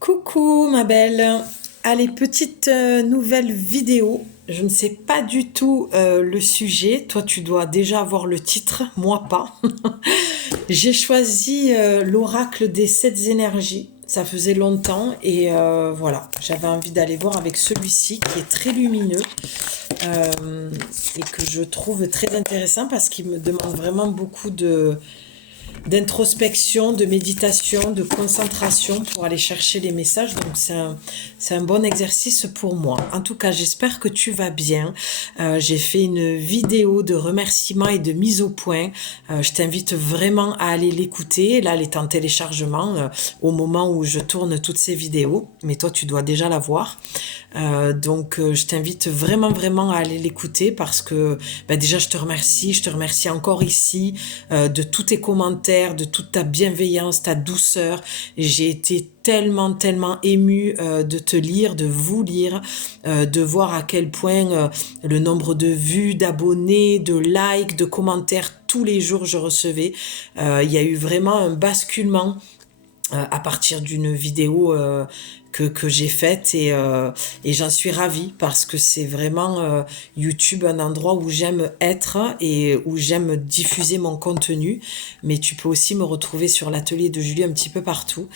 Coucou ma belle. Allez, petite nouvelle vidéo. Je ne sais pas du tout le sujet. Toi, tu dois déjà avoir le titre, moi pas. J'ai choisi l'oracle des sept énergies. Ça faisait longtemps et voilà, j'avais envie d'aller voir avec celui-ci qui est très lumineux et que je trouve très intéressant parce qu'il me demande vraiment beaucoup d'introspection, de méditation, de concentration pour aller chercher les messages. Donc c'est un bon exercice pour moi. En tout cas, j'espère que tu vas bien. J'ai fait une vidéo de remerciements et de mise au point. Je t'invite vraiment à aller l'écouter. Là, elle est en téléchargement au moment où je tourne toutes ces vidéos. Mais toi, tu dois déjà la voir. Donc je t'invite vraiment à aller l'écouter parce que déjà je te remercie encore ici de tous tes commentaires, de toute ta bienveillance, ta douceur. J'ai été tellement émue de te lire, de vous lire, de voir à quel point le nombre de vues, d'abonnés, de likes, de commentaires tous les jours je recevais. Il y a eu vraiment un basculement à partir d'une vidéo que j'ai faite et j'en suis ravie parce que c'est vraiment YouTube un endroit où j'aime être et où j'aime diffuser mon contenu, mais tu peux aussi me retrouver sur l'atelier de Julie un petit peu partout,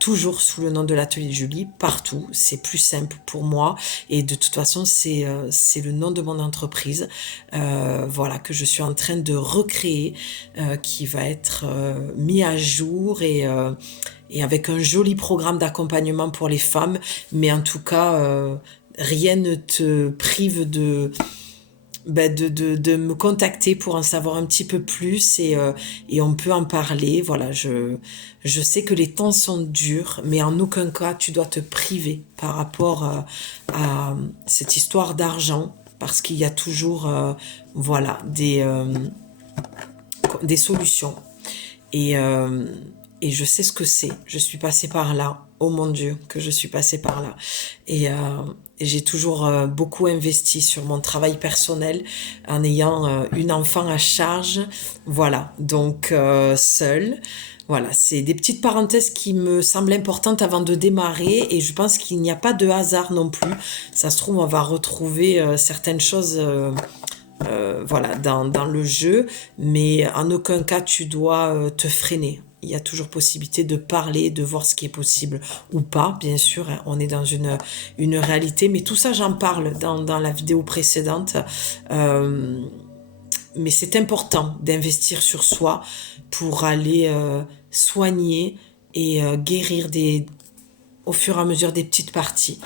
toujours sous le nom de l'atelier de Julie, partout, c'est plus simple pour moi et de toute façon c'est le nom de mon entreprise, voilà, que je suis en train de recréer, qui va être mis à jour et avec un joli programme d'accompagnement pour les femmes. Mais en tout cas, rien ne te prive de me contacter pour en savoir un petit peu plus et on peut en parler. Voilà, je sais que les temps sont durs, mais en aucun cas tu dois te priver par rapport à cette histoire d'argent parce qu'il y a toujours voilà, des solutions. Et, euh, et je sais ce que c'est. Je suis passée par là. Oh mon Dieu, que je suis passée par là. Et j'ai toujours beaucoup investi sur mon travail personnel en ayant une enfant à charge. Voilà, donc seule. Voilà, c'est des petites parenthèses qui me semblent importantes avant de démarrer et je pense qu'il n'y a pas de hasard non plus. Ça se trouve, on va retrouver certaines choses voilà, dans le jeu, mais en aucun cas tu dois te freiner. Il y a toujours possibilité de parler, de voir ce qui est possible ou pas, bien sûr, hein, on est dans une réalité, mais tout ça j'en parle dans la vidéo précédente. Euh, mais c'est important d'investir sur soi pour aller soigner et guérir au fur et à mesure des petites parties.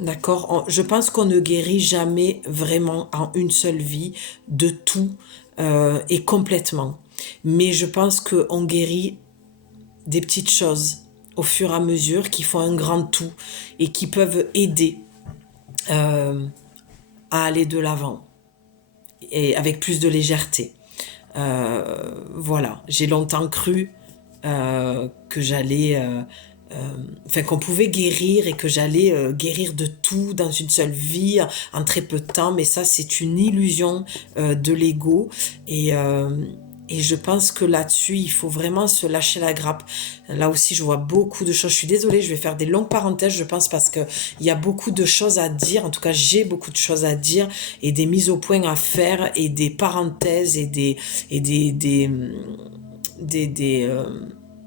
D'accord? Je pense qu'on ne guérit jamais vraiment en une seule vie de tout et complètement. Mais je pense qu'on guérit des petites choses au fur et à mesure qui font un grand tout et qui peuvent aider euh, à aller de l'avant et avec plus de légèreté. Voilà, j'ai longtemps cru que j'allais enfin qu'on pouvait guérir et que j'allais guérir de tout dans une seule vie en très peu de temps, mais ça c'est une illusion de l'ego et je pense que là-dessus il faut vraiment se lâcher la grappe. Là aussi je vois beaucoup de choses, je suis désolée, je vais faire des longues parenthèses je pense parce que il y a beaucoup de choses à dire, en tout cas j'ai beaucoup de choses à dire et des mises au point à faire et des parenthèses et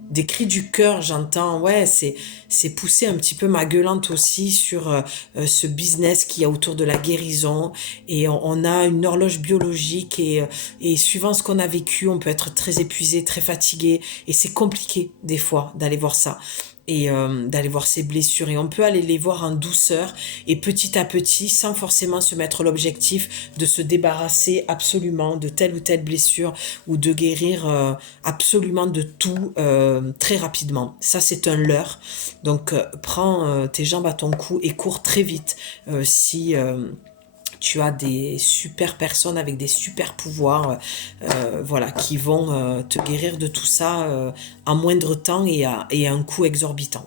des cris du cœur, j'entends, ouais, c'est pousser un petit peu ma gueulante aussi sur ce business qu'il y a autour de la guérison et on a une horloge biologique et suivant ce qu'on a vécu, on peut être très épuisé, très fatigué et c'est compliqué des fois d'aller voir ça et d'aller voir ses blessures et on peut aller les voir en douceur et petit à petit sans forcément se mettre l'objectif de se débarrasser absolument de telle ou telle blessure ou de guérir absolument de tout très rapidement. Ça c'est un leurre. Donc prends tes jambes à ton cou et cours très vite si tu as des super personnes avec des super pouvoirs, voilà, qui vont te guérir de tout ça en moindre temps et à un coût exorbitant.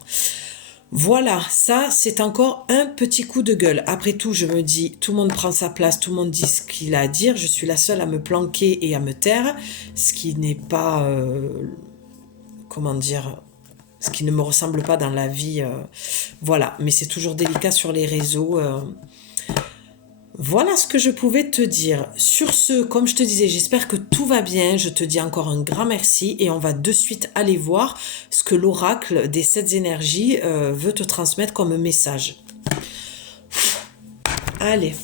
Voilà, ça c'est encore un petit coup de gueule. Après tout, je me dis, tout le monde prend sa place, tout le monde dit ce qu'il a à dire. Je suis la seule à me planquer et à me taire, ce qui n'est pas, comment dire, ce qui ne me ressemble pas dans la vie. Voilà, mais c'est toujours délicat sur les réseaux. Voilà ce que je pouvais te dire. Sur ce, comme je te disais, j'espère que tout va bien. Je te dis encore un grand merci et on va de suite aller voir ce que l'oracle des 7 énergies veut te transmettre comme message. Allez,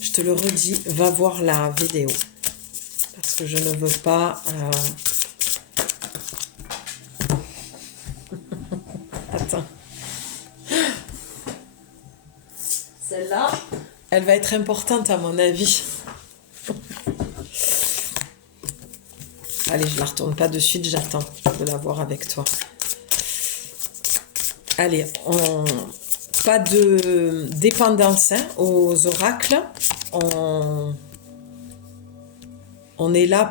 je te le redis, va voir la vidéo. Parce que je ne veux pas... Attends. Celle-là, elle va être importante à mon avis. Allez, je la retourne pas de suite, j'attends de la voir avec toi. Allez, pas de dépendance hein, aux oracles. On est là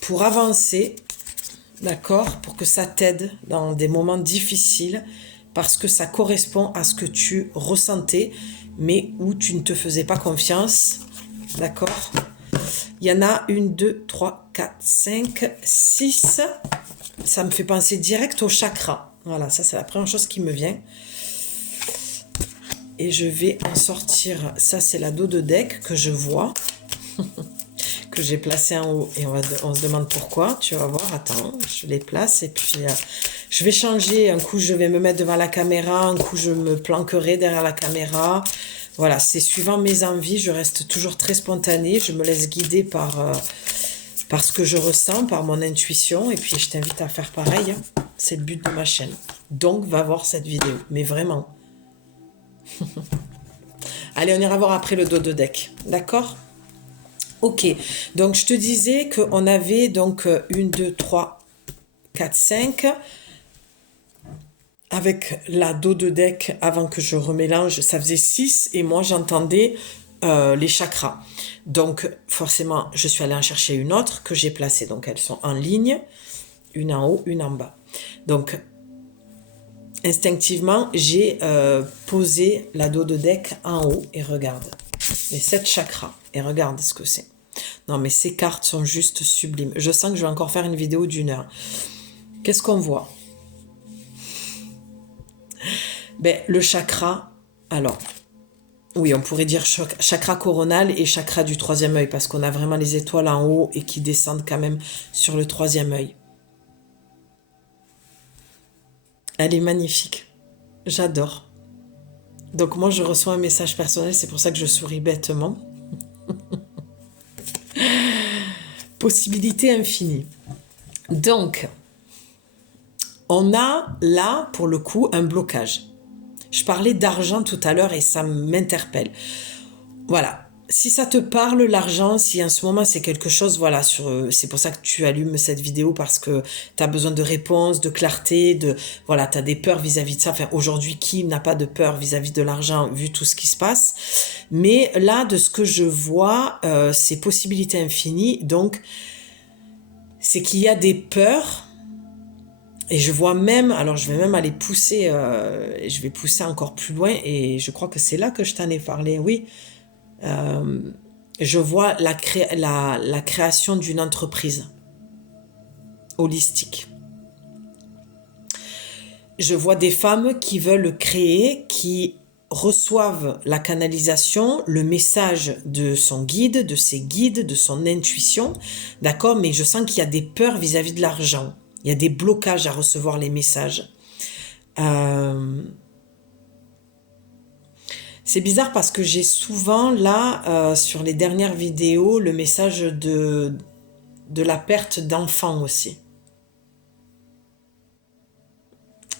pour avancer, d'accord, pour que ça t'aide dans des moments difficiles, parce que ça correspond à ce que tu ressentais, mais où tu ne te faisais pas confiance, d'accord. Il y en a 1, 2, 3, 4, 5, 6. Ça me fait penser direct au chakra. Voilà, ça c'est la première chose qui me vient. Et je vais en sortir. Ça c'est la dos de deck que je vois. Que j'ai placé en haut. Et on se demande pourquoi. Tu vas voir, attends, je les place. Et puis je vais changer. Un coup je vais me mettre devant la caméra. Un coup je me planquerai derrière la caméra. Voilà, c'est suivant mes envies. Je reste toujours très spontanée. Je me laisse guider par ce que je ressens, par mon intuition. Et puis, je t'invite à faire pareil. Hein. C'est le but de ma chaîne. Donc, va voir cette vidéo. Mais vraiment. Allez, on ira voir après le dos de deck. D'accord? Ok. Donc, je te disais qu'on avait donc 1, 2, 3, 4, 5. Avec la dos de deck, avant que je remélange, ça faisait 6. Et moi, j'entendais les chakras. Donc, forcément, je suis allée en chercher une autre que j'ai placée. Donc, elles sont en ligne, une en haut, une en bas. Donc, instinctivement, j'ai posé la dos de deck en haut et regarde. Les 7 chakras. Et regarde ce que c'est. Non, mais ces cartes sont juste sublimes. Je sens que je vais encore faire une vidéo d'1 heure. Qu'est-ce qu'on voit? Ben, le chakra, alors... Oui, on pourrait dire chakra coronal et chakra du 3e œil, parce qu'on a vraiment les étoiles en haut et qui descendent quand même sur le 3e œil. Elle est magnifique. J'adore. Donc moi, je reçois un message personnel, c'est pour ça que je souris bêtement. Possibilité infinie. Donc, on a là, pour le coup, un blocage. Je parlais d'argent tout à l'heure et ça m'interpelle. Voilà. Si ça te parle, l'argent, si en ce moment c'est quelque chose, voilà, c'est pour ça que tu allumes cette vidéo parce que tu as besoin de réponses, de clarté, voilà, tu as des peurs vis-à-vis de ça. Enfin, aujourd'hui, qui n'a pas de peur vis-à-vis de l'argent vu tout ce qui se passe? Mais là, de ce que je vois, c'est possibilité infinie. Donc, c'est qu'il y a des peurs. Et je vois même, alors je vais même aller pousser, je vais pousser encore plus loin, et je crois que c'est là que je t'en ai parlé, oui. Je vois la création d'une entreprise holistique. Je vois des femmes qui veulent créer, qui reçoivent la canalisation, le message de son guide, de ses guides, de son intuition, d'accord, mais je sens qu'il y a des peurs vis-à-vis de l'argent. Il y a des blocages à recevoir les messages. C'est bizarre parce que j'ai souvent là, sur les dernières vidéos, le message de la perte d'enfants aussi.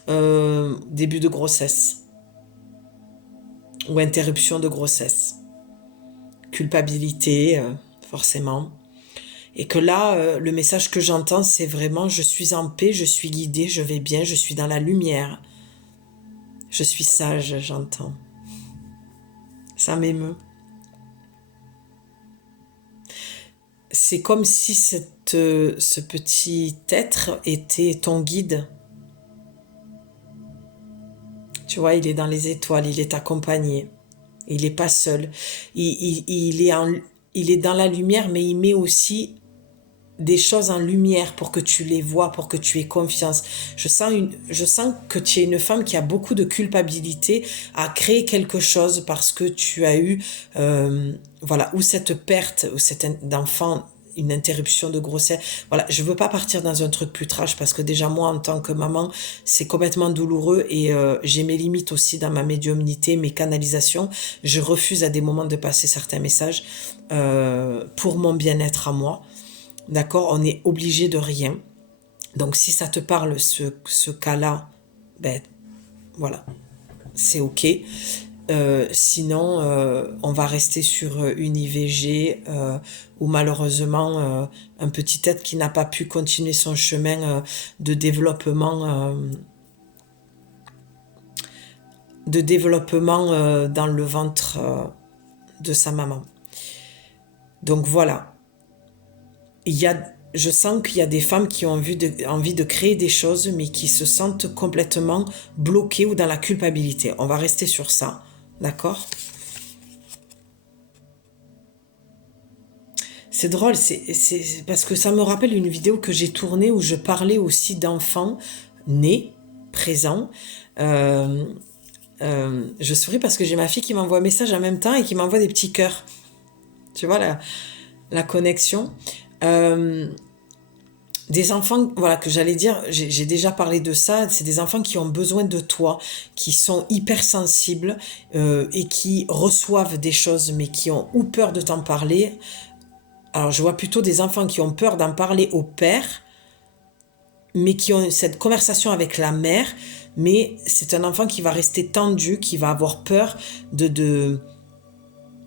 Début de grossesse. Ou interruption de grossesse. Culpabilité, forcément. Et que là, le message que j'entends, c'est vraiment « je suis en paix, je suis guidée, je vais bien, je suis dans la lumière. Je suis sage », j'entends. Ça m'émeut. C'est comme si ce petit être était ton guide. Tu vois, il est dans les étoiles, il est accompagné. Il n'est pas seul. Il est dans la lumière, mais il met aussi des choses en lumière pour que tu les vois, pour que tu aies confiance. Je sens que tu es une femme qui a beaucoup de culpabilité à créer quelque chose parce que tu as eu, voilà, ou cette perte, ou d'enfant, une interruption de grossesse. Voilà, je veux pas partir dans un truc plus trash parce que déjà moi, en tant que maman, c'est complètement douloureux et j'ai mes limites aussi dans ma médiumnité, mes canalisations. Je refuse à des moments de passer certains messages pour mon bien-être à moi. D'accord, on est obligé de rien. Donc si ça te parle, ce cas-là, ben voilà, c'est ok. Sinon, on va rester sur une IVG où malheureusement, un petit être qui n'a pas pu continuer son chemin de développement dans le ventre de sa maman. Donc voilà, je sens qu'il y a des femmes qui ont envie de créer des choses, mais qui se sentent complètement bloquées ou dans la culpabilité. On va rester sur ça, d'accord? C'est drôle, c'est parce que ça me rappelle une vidéo que j'ai tournée où je parlais aussi d'enfants nés, présents. Euh, je souris parce que j'ai ma fille qui m'envoie un message en même temps et qui m'envoie des petits cœurs. Tu vois la connexion. Euh, Des enfants, voilà, que j'allais dire, j'ai déjà parlé de ça, c'est des enfants qui ont besoin de toi, qui sont hypersensibles et qui reçoivent des choses, mais qui ont ou peur de t'en parler. Alors, je vois plutôt des enfants qui ont peur d'en parler au père, mais qui ont cette conversation avec la mère, mais c'est un enfant qui va rester tendu, qui va avoir peur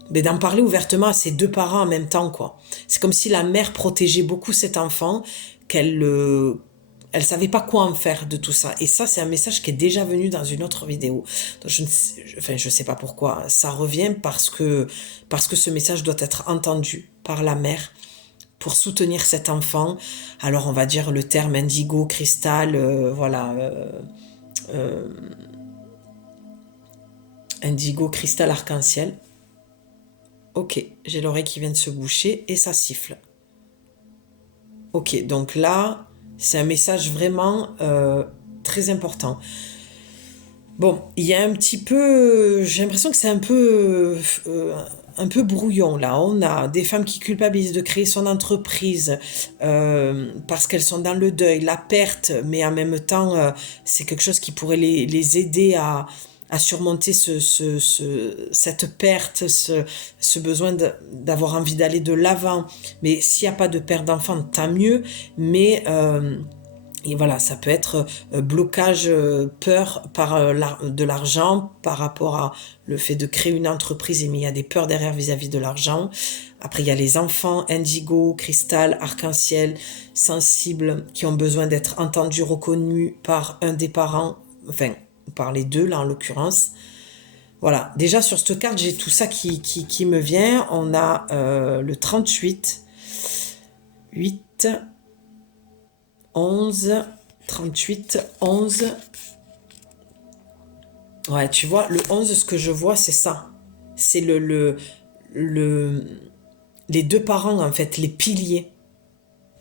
mais d'en parler ouvertement à ses deux parents en même temps, quoi. C'est comme si la mère protégeait beaucoup cet enfant, elle savait pas quoi en faire de tout ça. Et ça, c'est un message qui est déjà venu dans une autre vidéo. Donc je sais pas pourquoi. Ça revient parce que ce message doit être entendu par la mère pour soutenir cet enfant. Alors, on va dire le terme indigo, cristal, voilà. Indigo, cristal, arc-en-ciel. Ok, j'ai l'oreille qui vient de se boucher et ça siffle. Ok, donc là, c'est un message vraiment très important. Bon, il y a un petit peu, j'ai l'impression que c'est un peu brouillon là. On a des femmes qui culpabilisent de créer son entreprise parce qu'elles sont dans le deuil, la perte, mais en même temps, c'est quelque chose qui pourrait les aider à surmonter cette perte, ce besoin d'avoir envie d'aller de l'avant. Mais s'il n'y a pas de perte d'enfant, tant mieux. Mais et voilà, ça peut être blocage, peur de l'argent par rapport à le fait de créer une entreprise, mais il y a des peurs derrière vis-à-vis de l'argent. Après, il y a les enfants indigo, cristal, arc-en-ciel, sensibles, qui ont besoin d'être entendus, reconnus par un des parents, enfin, par les deux, là, en l'occurrence. Voilà, déjà sur cette carte, j'ai tout ça qui me vient. On a le 38, 8... 11, 38, 11. Ouais, tu vois, le 11, ce que je vois, c'est ça. C'est les deux parents, en fait, les piliers.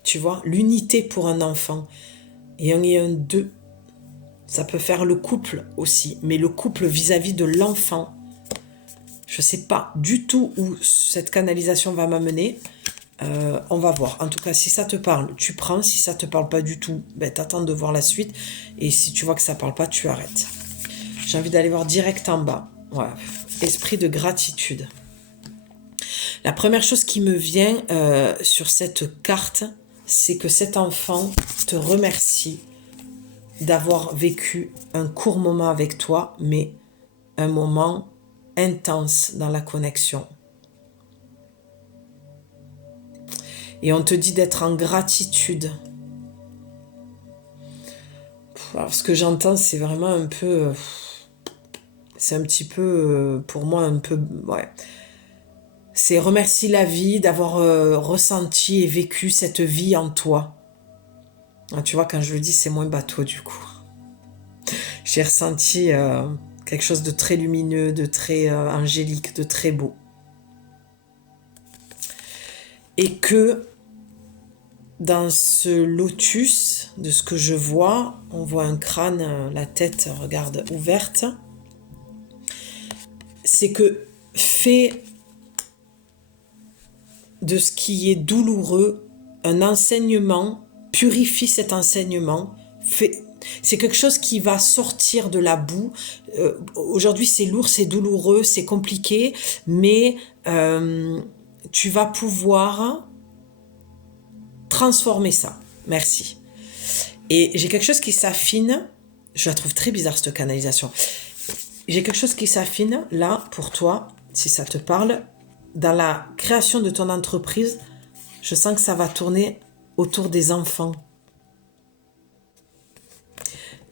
Tu vois, l'unité pour un enfant. Et un 2. Ça peut faire le couple aussi, mais le couple vis-à-vis de l'enfant. Je sais pas du tout où cette canalisation va m'amener. On va voir. En tout cas, si ça te parle, tu prends. Si ça te parle pas du tout, ben, t'attends de voir la suite. Et si tu vois que ça parle pas, tu arrêtes. J'ai envie d'aller voir direct en bas. Ouais. Esprit de gratitude. La première chose qui me vient sur cette carte, c'est que cet enfant te remercie d'avoir vécu un court moment avec toi, mais un moment intense dans la connexion. Et on te dit d'être en gratitude. Alors, ce que j'entends, c'est vraiment un peu... C'est un petit peu, pour moi, un peu... Ouais. C'est remercier la vie d'avoir ressenti et vécu cette vie en toi. Ah, tu vois, quand je le dis, c'est moins bateau, du coup. J'ai ressenti quelque chose de très lumineux, de très angélique, de très beau. Et que dans ce lotus, de ce que je vois, on voit un crâne, la tête, regarde, ouverte. C'est que fais de ce qui est douloureux un enseignement, purifie cet enseignement, c'est quelque chose qui va sortir de la boue. Aujourd'hui, c'est lourd, c'est douloureux, c'est compliqué, mais tu vas pouvoir transformer ça. Merci. Et j'ai quelque chose qui s'affine. Je la trouve très bizarre, cette canalisation. J'ai quelque chose qui s'affine, là, pour toi, si ça te parle. Dans la création de ton entreprise, je sens que ça va tourner autour des enfants.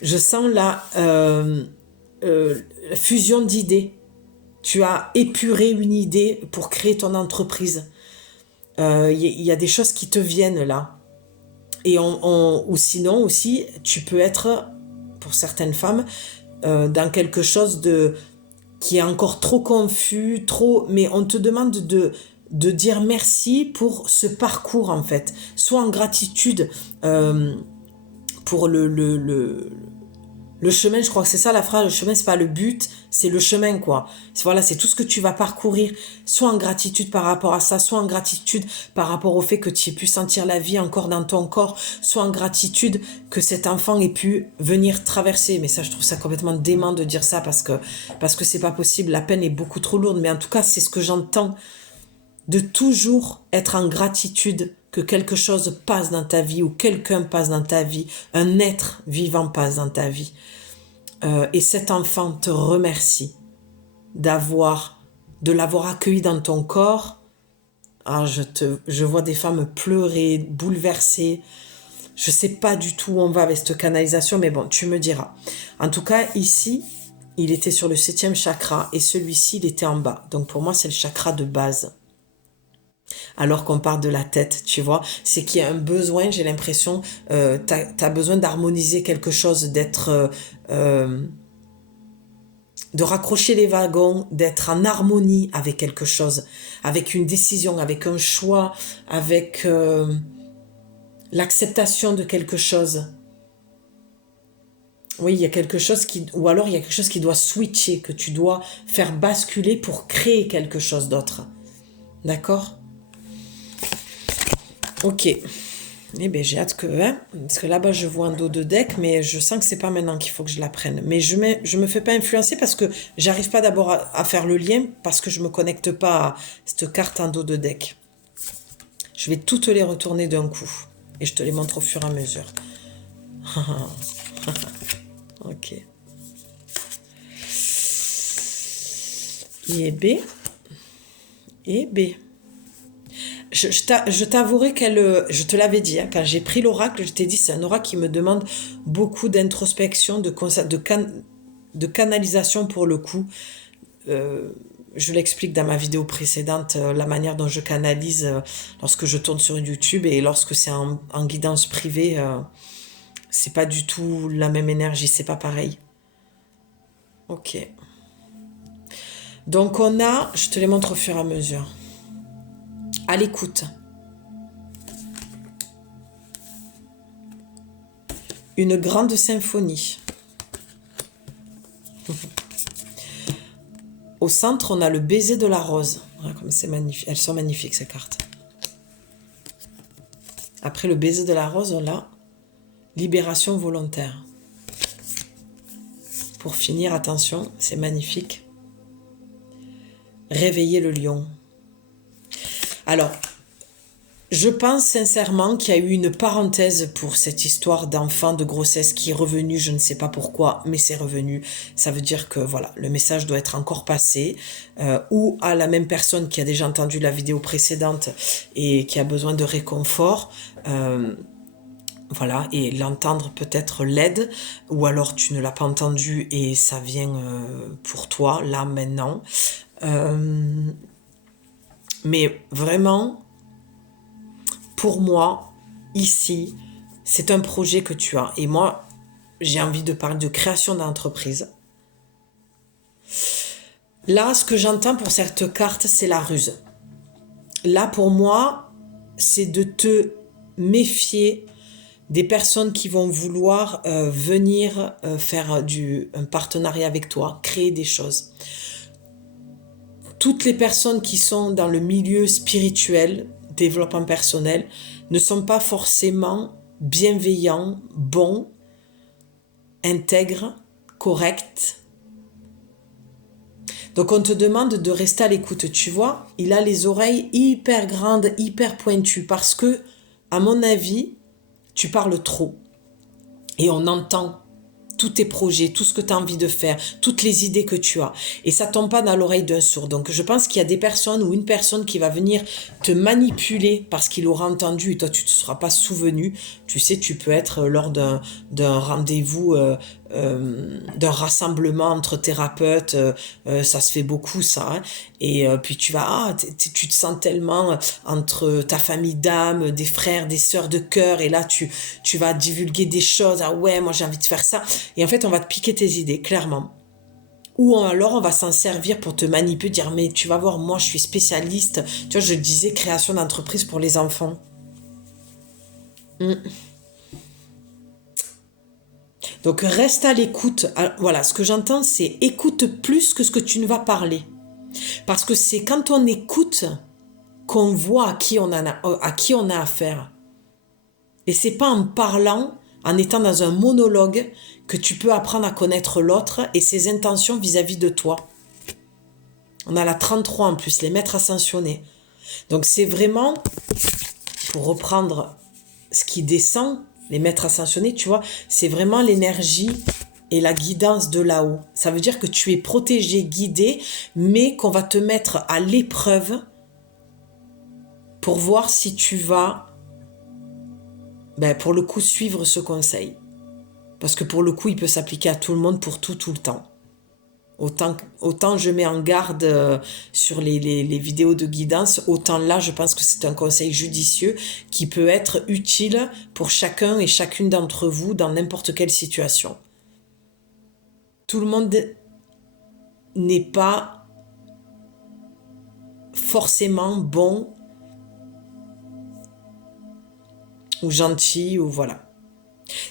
Je sens la fusion d'idées. Tu as épuré une idée pour créer ton entreprise. Y a des choses qui te viennent là. Et ou sinon aussi, tu peux être, pour certaines femmes, dans quelque chose qui est encore trop confus, mais on te demande de dire merci pour ce parcours en fait. Soit en gratitude pour le chemin, je crois que c'est ça la phrase, le chemin c'est pas le but, c'est le chemin quoi. Voilà, c'est tout ce que tu vas parcourir, soit en gratitude par rapport à ça, soit en gratitude par rapport au fait que tu aies pu sentir la vie encore dans ton corps, soit en gratitude que cet enfant ait pu venir traverser. Mais ça, je trouve ça complètement dément de dire ça parce que c'est pas possible, la peine est beaucoup trop lourde, mais en tout cas, c'est ce que j'entends, de toujours être en gratitude que quelque chose passe dans ta vie ou quelqu'un passe dans ta vie, un être vivant passe dans ta vie. Et cet enfant te remercie de l'avoir accueilli dans ton corps. Ah, je vois des femmes pleurer, bouleversées. Je sais pas du tout où on va avec cette canalisation, mais bon, tu me diras. En tout cas, ici, il était sur le 7e chakra et celui-ci, il était en bas. Donc pour moi, c'est le chakra de base. Alors qu'on parle de la tête, tu vois, c'est qu'il y a un besoin, j'ai l'impression, t'as besoin d'harmoniser quelque chose, de raccrocher les wagons, d'être en harmonie avec quelque chose, avec une décision, avec un choix, avec l'acceptation de quelque chose. Oui, il y a quelque chose ou alors il y a quelque chose qui doit switcher, que tu dois faire basculer pour créer quelque chose d'autre. D'accord ? Ok. Eh bien, j'ai hâte que... Hein, parce que là-bas, je vois un dos de deck, mais je sens que c'est pas maintenant qu'il faut que je la prenne. Mais je me fais pas influencer parce que j'arrive pas d'abord à faire le lien parce que je me connecte pas à cette carte en dos de deck. Je vais toutes les retourner d'un coup. Et je te les montre au fur et à mesure. Ok. Et B. Et B. Je t'avouerai je te l'avais dit, hein, quand j'ai pris l'oracle, je t'ai dit, c'est un oracle qui me demande beaucoup d'introspection, de canalisation pour le coup. Je l'explique dans ma vidéo précédente, la manière dont je canalise lorsque je tourne sur YouTube et lorsque c'est en guidance privée, c'est pas du tout la même énergie, c'est pas pareil. Ok. Donc je te les montre au fur et à mesure. À l'écoute. Une grande symphonie. Au centre, on a le baiser de la rose. Voilà, comme c'est magnifique. Elles sont magnifiques, ces cartes. Après le baiser de la rose, on a libération volontaire. Pour finir, attention, c'est magnifique. Réveiller le lion. Alors, je pense sincèrement qu'il y a eu une parenthèse pour cette histoire d'enfant de grossesse qui est revenue, je ne sais pas pourquoi, mais c'est revenu. Ça veut dire que voilà, le message doit être encore passé, ou à la même personne qui a déjà entendu la vidéo précédente et qui a besoin de réconfort. Voilà, et l'entendre peut-être l'aide, ou alors tu ne l'as pas entendu et ça vient pour toi, là, maintenant. Mais vraiment, pour moi, ici, c'est un projet que tu as. Et moi, j'ai envie de parler de création d'entreprise. Là, ce que j'entends pour cette carte, c'est la ruse. Là, pour moi, c'est de te méfier des personnes qui vont vouloir venir faire un partenariat avec toi, créer des choses. Toutes les personnes qui sont dans le milieu spirituel, développement personnel, ne sont pas forcément bienveillants, bons, intègres, corrects. Donc on te demande de rester à l'écoute, tu vois. Il a les oreilles hyper grandes, hyper pointues, parce que, à mon avis, tu parles trop. Et on entend tous tes projets, tout ce que tu as envie de faire, toutes les idées que tu as. Et ça tombe pas dans l'oreille d'un sourd. Donc je pense qu'il y a des personnes ou une personne qui va venir te manipuler parce qu'il aura entendu et toi tu ne te seras pas souvenu. Tu sais, tu peux être lors d'un rendez-vous, d'un rassemblement entre thérapeutes, ça se fait beaucoup ça. Hein. Et puis tu vas, tu te sens tellement entre ta famille d'âme, des frères, des sœurs de cœur, et là tu vas divulguer des choses. Ah ouais, moi j'ai envie de faire ça. Et en fait, on va te piquer tes idées, clairement. Ou alors, on va s'en servir pour te manipuler, dire, mais tu vas voir, moi, je suis spécialiste. Tu vois, je disais création d'entreprise pour les enfants. Donc, reste à l'écoute. Voilà, ce que j'entends, c'est écoute plus que ce que tu ne vas parler. Parce que c'est quand on écoute qu'on voit à qui on a affaire. Et c'est pas en parlant, en étant dans un monologue, que tu peux apprendre à connaître l'autre et ses intentions vis-à-vis de toi. On a la 33 en plus, les maîtres ascensionnés. Donc c'est vraiment, pour reprendre ce qui descend, les maîtres ascensionnés, tu vois, c'est vraiment l'énergie et la guidance de là-haut. Ça veut dire que tu es protégé, guidé, mais qu'on va te mettre à l'épreuve pour voir si tu vas, pour le coup, suivre ce conseil. Parce que pour le coup, il peut s'appliquer à tout le monde pour tout le temps. Autant je mets en garde sur les vidéos de guidance, autant là, je pense que c'est un conseil judicieux qui peut être utile pour chacun et chacune d'entre vous dans n'importe quelle situation. Tout le monde n'est pas forcément bon ou gentil ou voilà.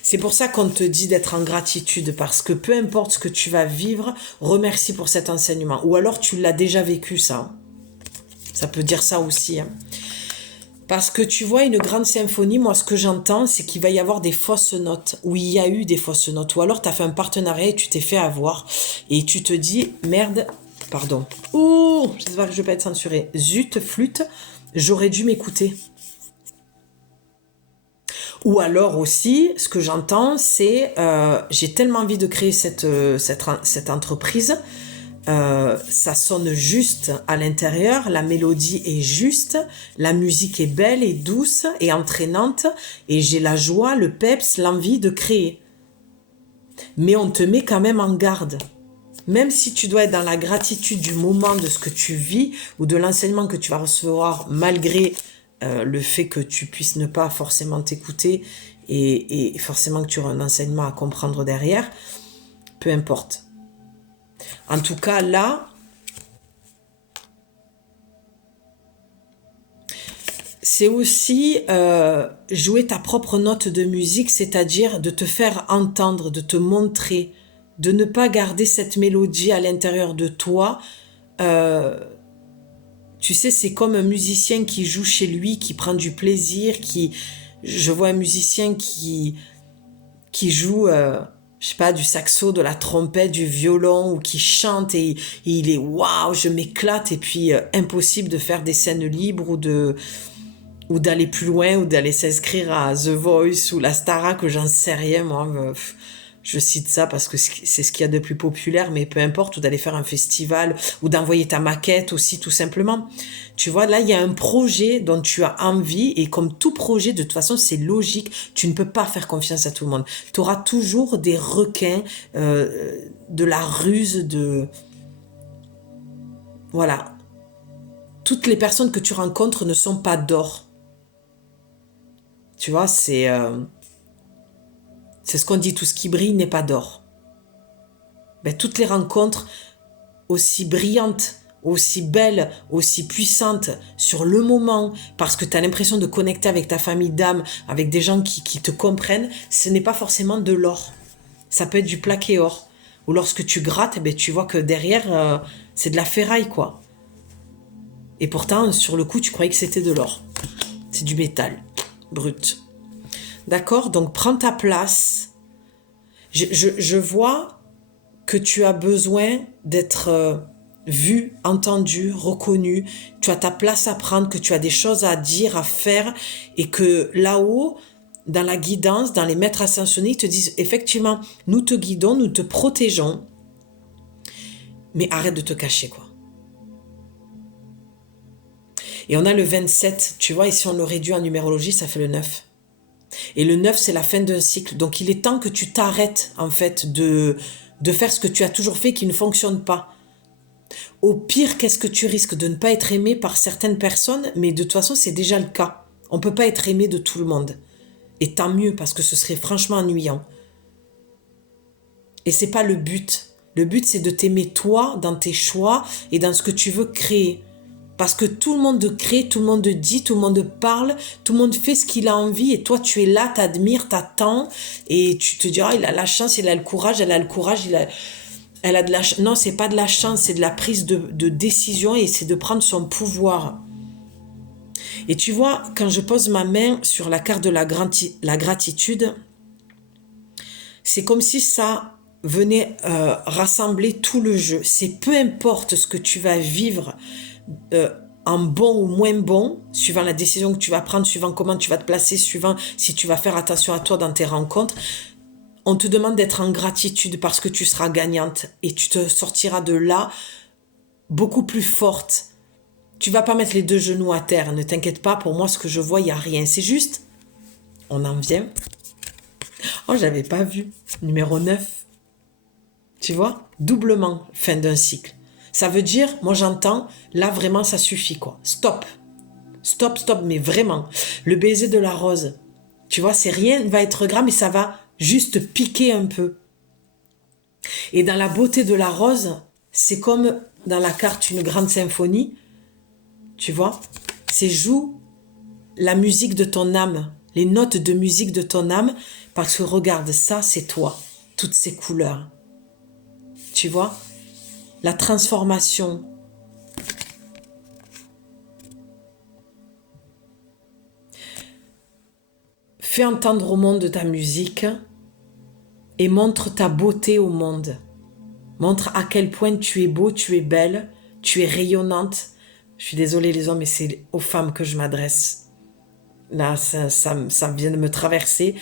C'est pour ça qu'on te dit d'être en gratitude, parce que peu importe ce que tu vas vivre, remercie pour cet enseignement. Ou alors tu l'as déjà vécu, ça. Ça peut dire ça aussi. Hein. Parce que tu vois, une grande symphonie, moi ce que j'entends, c'est qu'il va y avoir des fausses notes, ou il y a eu des fausses notes, ou alors tu as fait un partenariat et tu t'es fait avoir, et tu te dis, merde, pardon, ouh, j'espère que je vais pas être censurée, zut, flûte, j'aurais dû m'écouter. Ou alors aussi, ce que j'entends, c'est j'ai tellement envie de créer cette entreprise, ça sonne juste à l'intérieur, la mélodie est juste, la musique est belle et douce et entraînante, et j'ai la joie, le peps, l'envie de créer. Mais on te met quand même en garde. Même si tu dois être dans la gratitude du moment de ce que tu vis ou de l'enseignement que tu vas recevoir malgré le fait que tu puisses ne pas forcément t'écouter et forcément que tu auras un enseignement à comprendre derrière, peu importe. En tout cas, là, c'est aussi jouer ta propre note de musique, c'est-à-dire de te faire entendre, de te montrer, de ne pas garder cette mélodie à l'intérieur de toi. Tu sais, c'est comme un musicien qui joue chez lui, qui prend du plaisir, je vois un musicien qui joue, je sais pas, du saxo, de la trompette, du violon, ou qui chante et il est waouh, je m'éclate, et puis impossible de faire des scènes libres ou d'aller plus loin, ou d'aller s'inscrire à The Voice ou la Starac, que j'en sais rien, moi. Je cite ça parce que c'est ce qu'il y a de plus populaire, mais peu importe, ou d'aller faire un festival, ou d'envoyer ta maquette aussi, tout simplement. Tu vois, là, il y a un projet dont tu as envie, et comme tout projet, de toute façon, c'est logique, tu ne peux pas faire confiance à tout le monde. Tu auras toujours des requins, de la ruse, Voilà. Toutes les personnes que tu rencontres ne sont pas d'or. Tu vois, c'est ce qu'on dit, tout ce qui brille n'est pas d'or. Toutes les rencontres, aussi brillantes aussi belle, aussi puissante sur le moment, parce que tu as l'impression de connecter avec ta famille d'âme, avec des gens qui te comprennent, ce n'est pas forcément de l'or. Ça peut être du plaqué or. Ou lorsque tu grattes, eh ben, tu vois que derrière, c'est de la ferraille, quoi. Et pourtant, sur le coup, tu croyais que c'était de l'or. C'est du métal brut. D'accord? Donc, prends ta place. Je vois que tu as besoin d'être vu, entendu, reconnu. Tu as ta place à prendre, que tu as des choses à dire, à faire. Et que là-haut, dans la guidance, dans les maîtres ascensionnés, ils te disent effectivement, nous te guidons, nous te protégeons. Mais arrête de te cacher, quoi. Et on a le 27, tu vois, ici on le réduit en numérologie, ça fait le 9. Et le 9, c'est la fin d'un cycle. Donc il est temps que tu t'arrêtes, en fait, de faire ce que tu as toujours fait qui ne fonctionne pas. Au pire, qu'est-ce que tu risques? De ne pas être aimé par certaines personnes, mais de toute façon, c'est déjà le cas. On ne peut pas être aimé de tout le monde. Et tant mieux, parce que ce serait franchement ennuyant. Et c'est pas le but. Le but, c'est de t'aimer toi, dans tes choix et dans ce que tu veux créer. Parce que tout le monde crée, tout le monde dit, tout le monde parle, tout le monde fait ce qu'il a envie et toi tu es là, t'admires, t'attends et tu te dis ah, il a la chance, il a le courage, elle a le courage, elle a de la chance. Non, c'est pas de la chance, c'est de la prise de décision et c'est de prendre son pouvoir. Et tu vois, quand je pose ma main sur la carte de la gratitude, c'est comme si ça venait rassembler tout le jeu. C'est peu importe ce que tu vas vivre en bon ou moins bon, suivant la décision que tu vas prendre, suivant comment tu vas te placer, suivant si tu vas faire attention à toi dans tes rencontres, on te demande d'être en gratitude parce que tu seras gagnante et tu te sortiras de là beaucoup plus forte. Tu vas pas mettre les deux genoux à terre, ne t'inquiète pas, pour moi ce que je vois, il n'y a rien. C'est juste, on en vient. Oh, j'avais pas vu. Numéro 9. Tu vois, doublement fin d'un cycle. Ça veut dire, moi j'entends, là vraiment ça suffit quoi. Stop. Stop, stop, mais vraiment. Le baiser de la rose. Tu vois, c'est rien va être grave, mais ça va juste piquer un peu. Et dans la beauté de la rose, c'est comme dans la carte une grande symphonie. Tu vois, c'est joue la musique de ton âme, les notes de musique de ton âme, parce que regarde, ça c'est toi, toutes ces couleurs. Tu vois, la transformation. Fais entendre au monde ta musique et montre ta beauté au monde. Montre à quel point tu es beau, tu es belle, tu es rayonnante. Je suis désolée les hommes, mais c'est aux femmes que je m'adresse. Là, ça vient de me traverser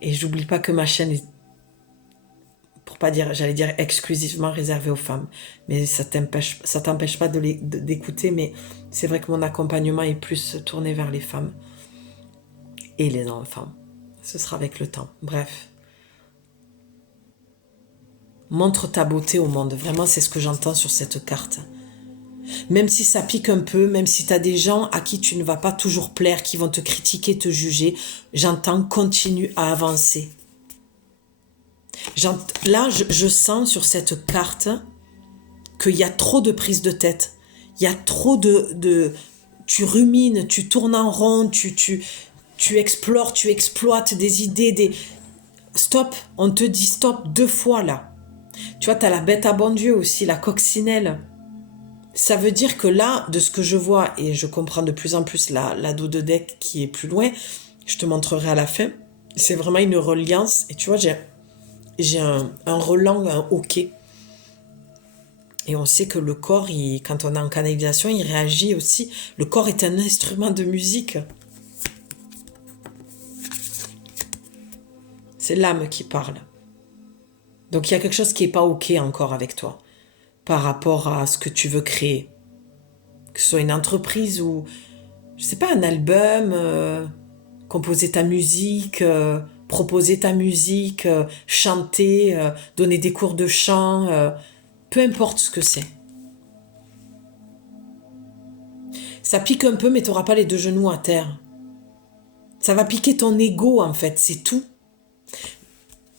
et j'oublie pas que ma chaîne est, pour pas dire, j'allais dire exclusivement réservée aux femmes. Mais ça t'empêche pas d'écouter, mais c'est vrai que mon accompagnement est plus tourné vers les femmes et les enfants. Ce sera avec le temps. Bref. Montre ta beauté au monde. Vraiment, c'est ce que j'entends sur cette carte. Même si ça pique un peu, même si tu as des gens à qui tu ne vas pas toujours plaire, qui vont te critiquer, te juger, j'entends continue à avancer. Là, je sens sur cette carte qu'il y a trop de prise de tête. Il y a trop tu rumines, tu tournes en rond, tu explores, tu exploites des idées, Stop, on te dit stop 2 fois là. Tu vois, tu as la bête à bon Dieu aussi, la coccinelle. Ça veut dire que là, de ce que je vois, et je comprends de plus en plus la dos de deck qui est plus loin, je te montrerai à la fin, c'est vraiment une reliance. Et tu vois, j'ai un relan, un hoquet. Et on sait que le corps, quand on est en canalisation, il réagit aussi. Le corps est un instrument de musique. C'est l'âme qui parle. Donc il y a quelque chose qui n'est pas OK encore avec toi par rapport à ce que tu veux créer. Que ce soit une entreprise ou, je sais pas, un album, composer ta musique, proposer ta musique, chanter, donner des cours de chant, peu importe ce que c'est. Ça pique un peu, mais tu n'auras pas les 2 genoux à terre. Ça va piquer ton ego, en fait, c'est tout.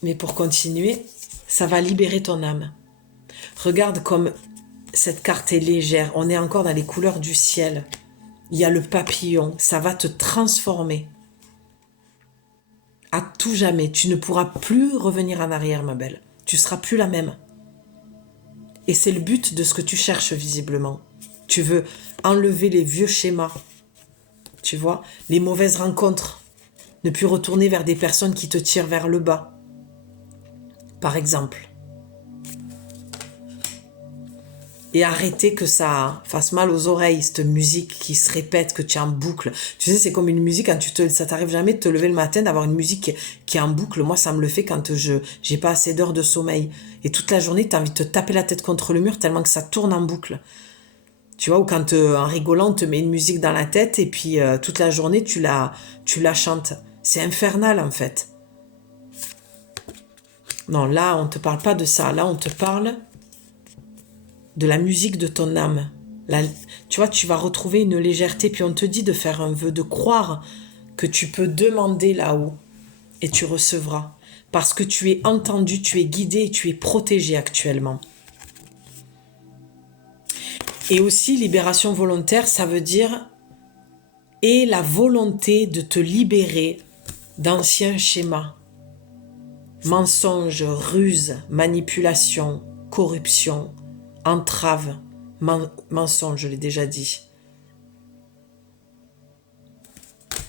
Mais pour continuer, ça va libérer ton âme. Regarde comme cette carte est légère. On est encore dans les couleurs du ciel. Il y a le papillon. Ça va te transformer. À tout jamais. Tu ne pourras plus revenir en arrière, ma belle. Tu seras plus la même. Et c'est le but de ce que tu cherches, visiblement. Tu veux enlever les vieux schémas. Tu vois, les mauvaises rencontres. Ne plus retourner vers des personnes qui te tirent vers le bas. Par exemple. Et arrêter que ça fasse mal aux oreilles, cette musique qui se répète, que tu es en boucle. Tu sais, c'est comme une musique, quand ça t'arrive jamais de te lever le matin, d'avoir une musique qui est en boucle. Moi, ça me le fait quand j'ai pas assez d'heures de sommeil. Et toute la journée, tu as envie de te taper la tête contre le mur tellement que ça tourne en boucle. Tu vois, ou quand en rigolant, on te met une musique dans la tête et puis toute la journée, tu la chantes. C'est infernal, en fait. Non, là, on te parle pas de ça. Là, on te parle de la musique de ton âme. Tu vois, tu vas retrouver une légèreté, puis on te dit de faire un vœu, de croire que tu peux demander là-haut et tu recevras. Parce que tu es entendu, tu es guidé et tu es protégé actuellement. Et aussi, libération volontaire, ça veut dire et la volonté de te libérer d'anciens schémas. Mensonges, ruses, manipulation, corruption, entrave, mensonge, je l'ai déjà dit.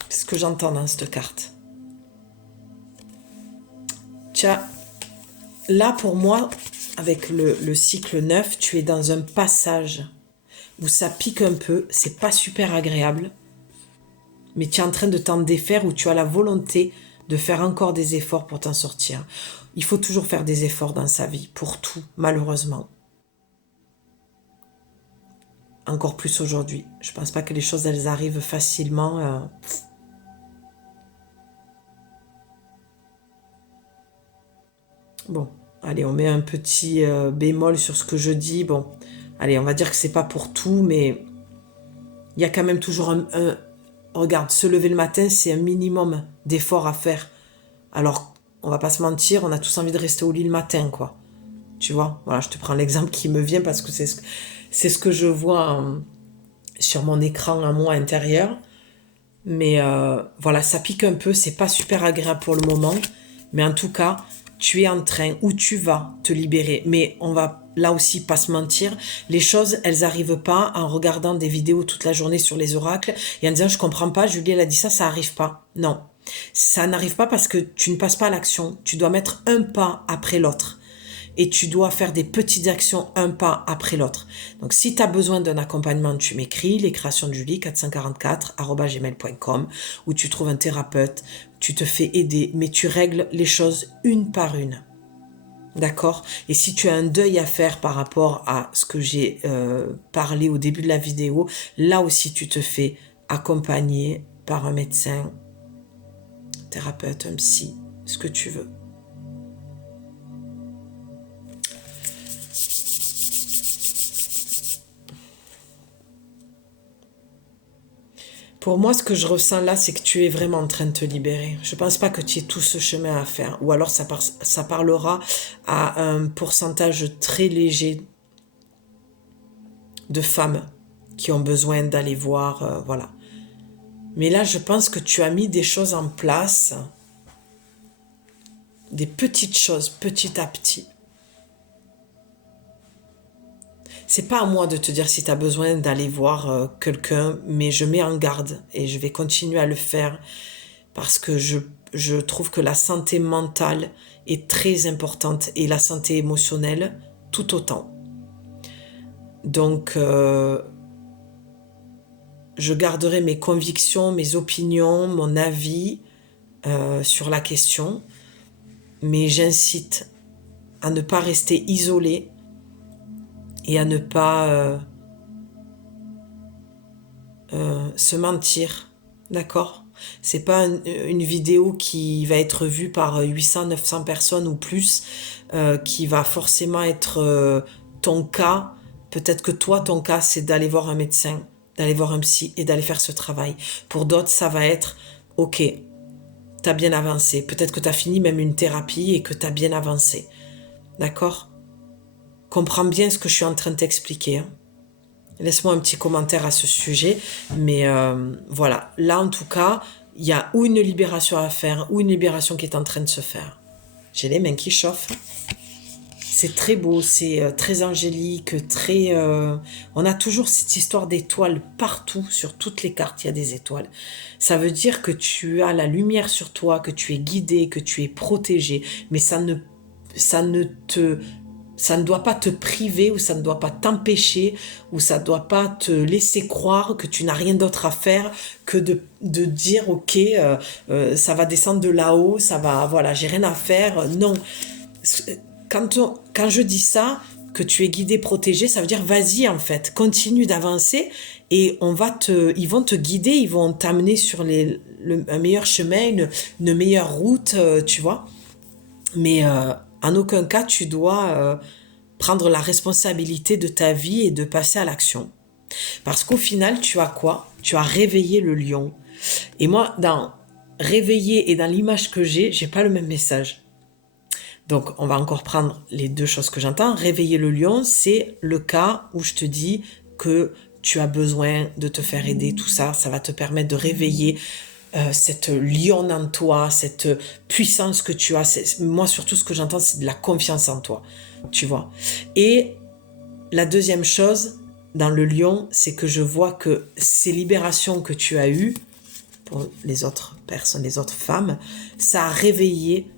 C'est ce que j'entends dans cette carte. Tiens, là pour moi, avec le cycle 9, tu es dans un passage où ça pique un peu, c'est pas super agréable, mais tu es en train de t'en défaire, où tu as la volonté de faire encore des efforts pour t'en sortir. Il faut toujours faire des efforts dans sa vie, pour tout, malheureusement. Encore plus aujourd'hui. Je pense pas que les choses, elles arrivent facilement. Bon, allez, on met un petit bémol sur ce que je dis. Bon, allez, on va dire que c'est pas pour tout, mais il y a quand même toujours regarde, se lever le matin, c'est un minimum d'efforts à faire. Alors, on va pas se mentir, on a tous envie de rester au lit le matin, quoi. Tu vois, voilà, je te prends l'exemple qui me vient parce que c'est ce que je vois sur mon écran à moi intérieur. Mais voilà, ça pique un peu, c'est pas super agréable pour le moment. Mais en tout cas, tu es en train, où tu vas te libérer. Mais on va là aussi pas se mentir, les choses, elles arrivent pas en regardant des vidéos toute la journée sur les oracles et en disant je comprends pas, Julie elle a dit ça arrive pas. Non, ça n'arrive pas parce que tu ne passes pas à l'action. Tu dois mettre un pas après l'autre. Et tu dois faire des petites actions un pas après l'autre. Donc, si tu as besoin d'un accompagnement, tu m'écris, les créations de Julie, 444@gmail.com, où tu trouves un thérapeute, tu te fais aider, mais tu règles les choses une par une. D'accord? Et si tu as un deuil à faire par rapport à ce que j'ai parlé au début de la vidéo, là aussi, tu te fais accompagner par un médecin, thérapeute, un psy, ce que tu veux. Pour moi, ce que je ressens là, c'est que tu es vraiment en train de te libérer. Je pense pas que tu aies tout ce chemin à faire. Ou alors ça parlera à un pourcentage très léger de femmes qui ont besoin d'aller voir, voilà. Mais là, je pense que tu as mis des choses en place, des petites choses, petit à petit. C'est pas à moi de te dire si tu as besoin d'aller voir quelqu'un, mais je mets en garde et je vais continuer à le faire parce que je trouve que la santé mentale est très importante et la santé émotionnelle tout autant. Donc, je garderai mes convictions, mes opinions, mon avis sur la question, mais j'incite à ne pas rester isolé et à ne pas se mentir, d'accord? C'est pas une vidéo qui va être vue par 800, 900 personnes ou plus, qui va forcément être ton cas. Peut-être que toi, ton cas, c'est d'aller voir un médecin, d'aller voir un psy et d'aller faire ce travail. Pour d'autres, ça va être, ok, t'as bien avancé. Peut-être que t'as fini même une thérapie et que t'as bien avancé. D'accord? comprends bien ce que je suis en train de t'expliquer, hein. Laisse-moi un petit commentaire à ce sujet. Mais voilà, là en tout cas, il y a ou une libération à faire, ou une libération qui est en train de se faire. J'ai les mains qui chauffent. C'est très beau, c'est très angélique, très... On a toujours cette histoire d'étoiles partout, sur toutes les cartes, il y a des étoiles. Ça veut dire que tu as la lumière sur toi, que tu es guidé, que tu es protégé, mais ça ne doit pas te priver, ou ça ne doit pas t'empêcher, ou ça ne doit pas te laisser croire que tu n'as rien d'autre à faire que de dire, ok, ça va descendre de là-haut, ça va, voilà, j'ai rien à faire. Non. Quand je dis ça, que tu es guidé, protégé, ça veut dire vas-y en fait, continue d'avancer et ils vont te guider, ils vont t'amener sur un meilleur chemin, une meilleure route, tu vois. Mais en aucun cas tu dois prendre la responsabilité de ta vie et de passer à l'action. Parce qu'au final, tu as quoi? Tu as réveillé le lion. Et moi, dans réveiller et dans l'image que j'ai pas le même message. Donc, on va encore prendre les deux choses que j'entends. Réveiller le lion, c'est le cas où je te dis que tu as besoin de te faire aider, tout ça. Ça va te permettre de réveiller cette lionne en toi, cette puissance que tu as. Moi, surtout, ce que j'entends, c'est de la confiance en toi, tu vois. Et la deuxième chose, dans le lion, c'est que je vois que ces libérations que tu as eues, pour les autres personnes, les autres femmes, ça a réveillé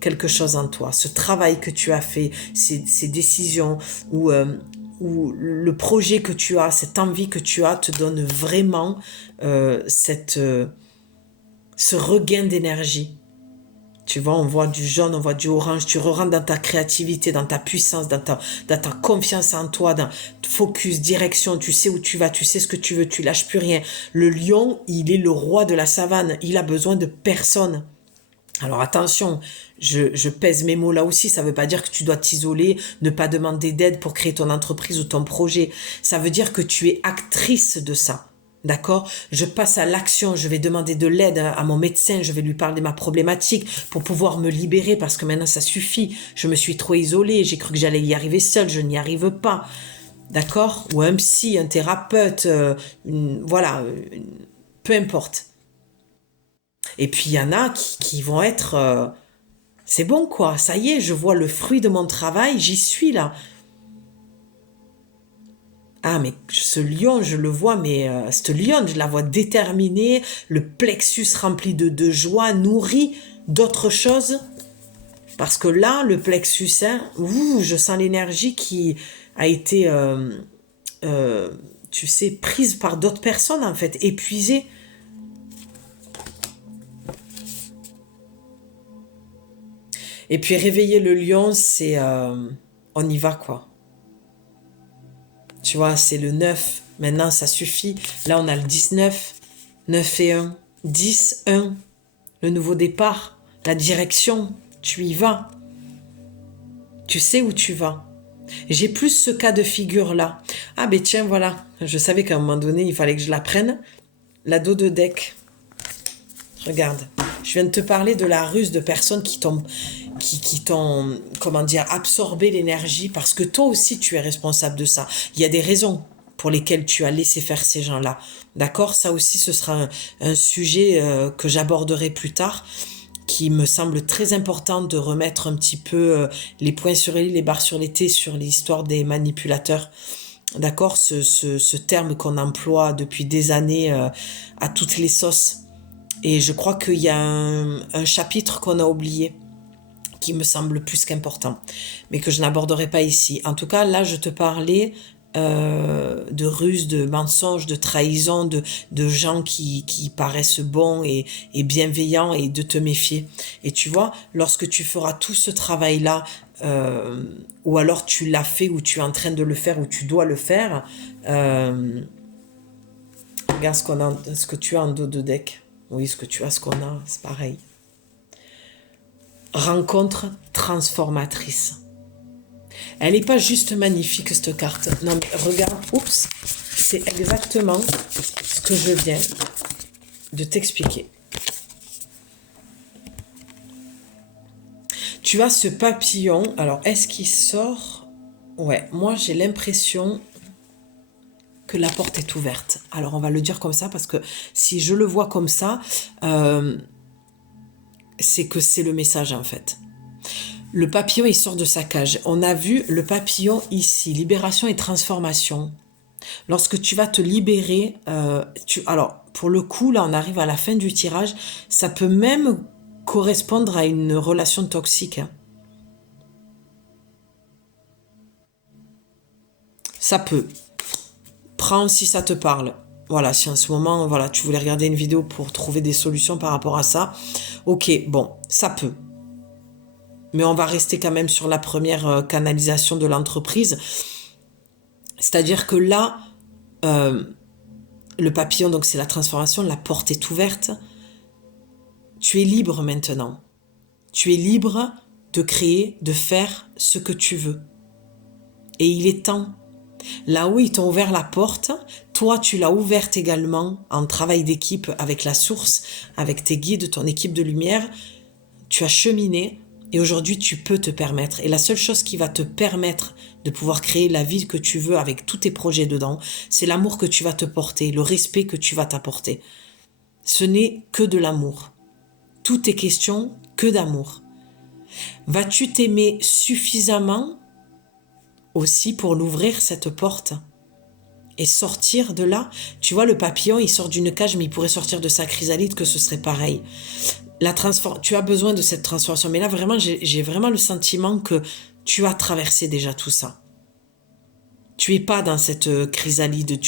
quelque chose en toi. Ce travail que tu as fait, ces décisions, ou le projet que tu as, cette envie que tu as, te donne vraiment ce regain d'énergie. Tu vois, on voit du jaune, on voit du orange, tu rentres dans ta créativité, dans ta puissance, dans ta confiance en toi, dans focus, direction, tu sais où tu vas, tu sais ce que tu veux, tu lâches plus rien. Le lion, il est le roi de la savane, il a besoin de personne. Alors attention, je pèse mes mots là aussi, ça veut pas dire que tu dois t'isoler, ne pas demander d'aide pour créer ton entreprise ou ton projet. Ça veut dire que tu es actrice de ça. D'accord? Je passe à l'action, je vais demander de l'aide à mon médecin, je vais lui parler de ma problématique pour pouvoir me libérer parce que maintenant ça suffit. Je me suis trop isolée, j'ai cru que j'allais y arriver seule, je n'y arrive pas. D'accord? Ou un psy, un thérapeute, voilà, peu importe. Et puis il y en a qui vont être... c'est bon quoi, ça y est, je vois le fruit de mon travail, j'y suis là. Ah mais ce lion, je le vois, mais cette lionne, je la vois déterminée, le plexus rempli de joie, nourri d'autres choses. Parce que là, le plexus, hein, je sens l'énergie qui a été, tu sais, prise par d'autres personnes en fait, épuisée. Et puis réveiller le lion, c'est... on y va quoi. Tu vois, c'est le 9. Maintenant, ça suffit. Là, on a le 19. 9 et 1. 10, 1. Le nouveau départ. La direction. Tu y vas. Tu sais où tu vas. J'ai plus ce cas de figure-là. Ah ben tiens, voilà. Je savais qu'à un moment donné, il fallait que je la prenne. La dos de deck. Regarde. Je viens de te parler de la ruse de personnes qui t'ont, comment dire, absorbé l'énergie parce que toi aussi tu es responsable de ça. Il y a des raisons pour lesquelles tu as laissé faire ces gens-là. D'accord? Ça aussi, ce sera un sujet que j'aborderai plus tard, qui me semble très important de remettre un petit peu les points sur les i, les barres sur les t sur l'histoire des manipulateurs. D'accord? Ce terme qu'on emploie depuis des années à toutes les sauces. Et je crois qu'il y a un chapitre qu'on a oublié, qui me semble plus qu'important, mais que je n'aborderai pas ici. En tout cas, là, je te parlais de ruses, de mensonges, de trahisons, de gens qui paraissent bons et bienveillants et de te méfier. Et tu vois, lorsque tu feras tout ce travail-là, ou alors tu l'as fait, ou tu es en train de le faire, ou tu dois le faire, regarde ce que tu as en dos de deck. Oui, ce que tu as, ce qu'on a, c'est pareil. Rencontre transformatrice. Elle n'est pas juste magnifique, cette carte. Non, mais regarde, oups, c'est exactement ce que je viens de t'expliquer. Tu as ce papillon. Alors, est-ce qu'il sort? Ouais, moi j'ai l'impression que la porte est ouverte. Alors on va le dire comme ça parce que si je le vois comme ça, c'est que c'est le message en fait. Le papillon, il sort de sa cage. On a vu le papillon ici, libération et transformation. Lorsque tu vas te libérer, alors pour le coup, là on arrive à la fin du tirage, ça peut même correspondre à une relation toxique, hein. Ça peut. Prends si ça te parle. Voilà, si en ce moment, voilà, tu voulais regarder une vidéo pour trouver des solutions par rapport à ça, ok, bon, ça peut. Mais on va rester quand même sur la première canalisation de l'entreprise. C'est-à-dire que là, le papillon, donc c'est la transformation, la porte est ouverte. Tu es libre maintenant. Tu es libre de créer, de faire ce que tu veux. Et il est temps. Là où ils t'ont ouvert la porte, toi tu l'as ouverte également en travail d'équipe avec la source, avec tes guides, ton équipe de lumière. Tu as cheminé et aujourd'hui tu peux te permettre. Et la seule chose qui va te permettre de pouvoir créer la vie que tu veux avec tous tes projets dedans, c'est l'amour que tu vas te porter, le respect que tu vas t'apporter. Ce n'est que de l'amour. Tout est question que d'amour. Vas-tu t'aimer suffisamment aussi pour l'ouvrir cette porte et sortir de là? Tu vois, le papillon, il sort d'une cage, mais il pourrait sortir de sa chrysalide, que ce serait pareil. Tu as besoin de cette transformation. Mais là, vraiment, j'ai vraiment le sentiment que tu as traversé déjà tout ça. Tu es pas dans cette chrysalide.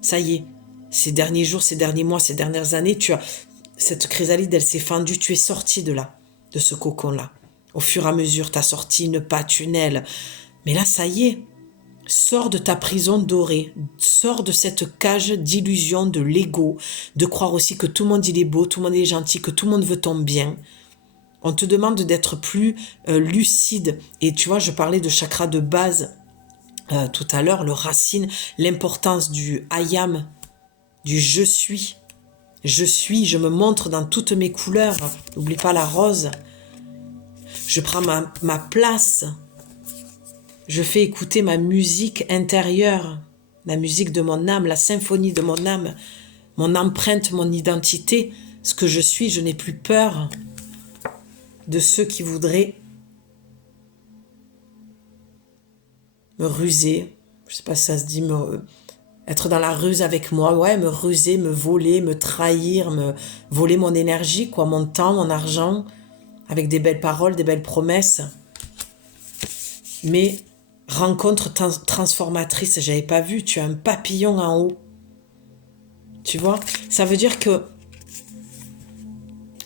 Ça y est, ces derniers jours, ces derniers mois, ces dernières années, cette chrysalide, elle s'est fendue. Tu es sorti de là, de ce cocon-là. Au fur et à mesure, tu as sorti une patte, une aile. Mais là, ça y est. Sors de ta prison dorée, sors de cette cage d'illusion, de l'ego, de croire aussi que tout le monde il est beau, tout le monde est gentil, que tout le monde veut ton bien. On te demande d'être plus lucide. Et tu vois, je parlais de chakra de base tout à l'heure, le racine, l'importance du I am, du je suis. Je suis, je me montre dans toutes mes couleurs. N'oublie pas la rose. Je prends ma place. Je fais écouter ma musique intérieure, la musique de mon âme, la symphonie de mon âme, mon empreinte, mon identité, ce que je suis. Je n'ai plus peur de ceux qui voudraient me ruser. Je ne sais pas si ça se dit, être dans la ruse avec moi. Ouais, me ruser, me voler, me trahir, me voler mon énergie, quoi, mon temps, mon argent, avec des belles paroles, des belles promesses. Mais rencontre transformatrice, j'avais pas vu, tu as un papillon en haut. Tu vois, ça veut dire que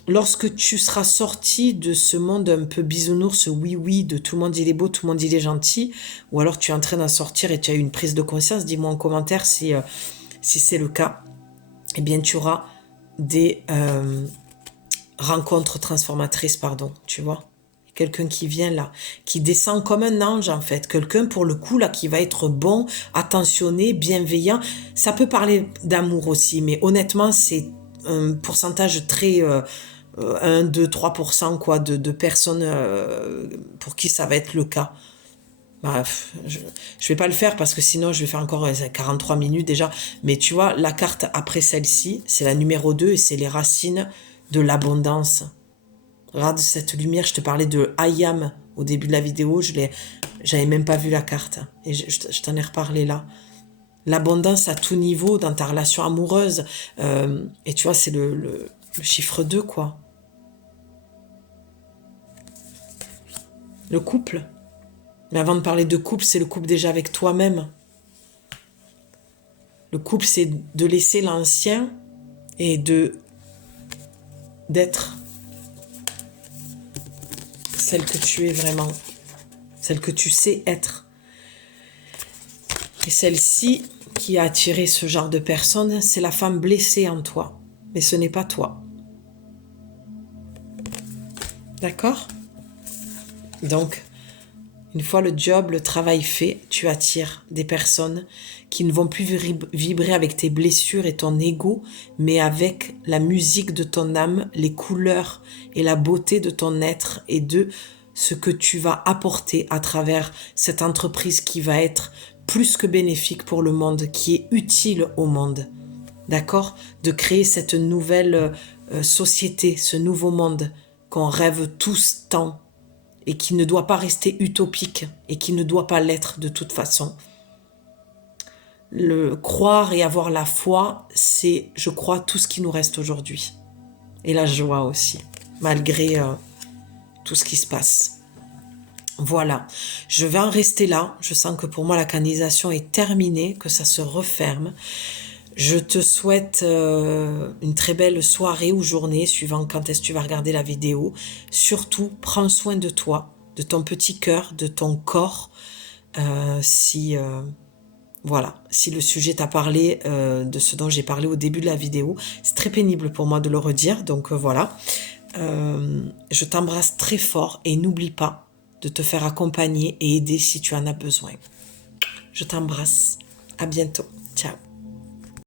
lorsque tu seras sorti de ce monde un peu bisounours, ce oui-oui, de tout le monde il est beau, tout le monde il est gentil, ou alors tu es en train d'en sortir et tu as eu une prise de conscience, dis-moi en commentaire si c'est le cas, eh bien tu auras des rencontres transformatrices, pardon, tu vois. Quelqu'un qui vient là, qui descend comme un ange en fait. Quelqu'un pour le coup là qui va être bon, attentionné, bienveillant. Ça peut parler d'amour aussi, mais honnêtement c'est un pourcentage très 1, 2, 3% quoi, de personnes pour qui ça va être le cas. Bref, je vais pas le faire parce que sinon je vais faire encore 43 minutes déjà. Mais tu vois, la carte après celle-ci, c'est la numéro 2 et c'est les racines de l'abondance. Regarde cette lumière, je te parlais de I am au début de la vidéo, j'avais même pas vu la carte et je t'en ai reparlé là. L'abondance à tout niveau dans ta relation amoureuse et tu vois c'est le chiffre 2 quoi. Le couple. Mais avant de parler de couple, c'est le couple déjà avec toi-même. Le couple c'est de laisser l'ancien et d'être celle que tu es vraiment, celle que tu sais être. Et celle-ci qui a attiré ce genre de personne, c'est la femme blessée en toi. Mais ce n'est pas toi. D'accord? Donc, une fois le job, le travail fait, tu attires des personnes qui ne vont plus vibrer avec tes blessures et ton ego, mais avec la musique de ton âme, les couleurs et la beauté de ton être et de ce que tu vas apporter à travers cette entreprise qui va être plus que bénéfique pour le monde, qui est utile au monde. D'accord? De créer cette nouvelle société, ce nouveau monde qu'on rêve tous tant et qui ne doit pas rester utopique et qui ne doit pas l'être de toute façon. Le croire et avoir la foi, c'est, je crois, tout ce qui nous reste aujourd'hui. Et la joie aussi, malgré tout ce qui se passe. Voilà, je vais en rester là. Je sens que pour moi, la canalisation est terminée, que ça se referme. Je te souhaite une très belle soirée ou journée, suivant quand est-ce que tu vas regarder la vidéo. Surtout, prends soin de toi, de ton petit cœur, de ton corps. Voilà, si le sujet t'a parlé de ce dont j'ai parlé au début de la vidéo, c'est très pénible pour moi de le redire, donc voilà. Je t'embrasse très fort et n'oublie pas de te faire accompagner et aider si tu en as besoin. Je t'embrasse. À bientôt. Ciao.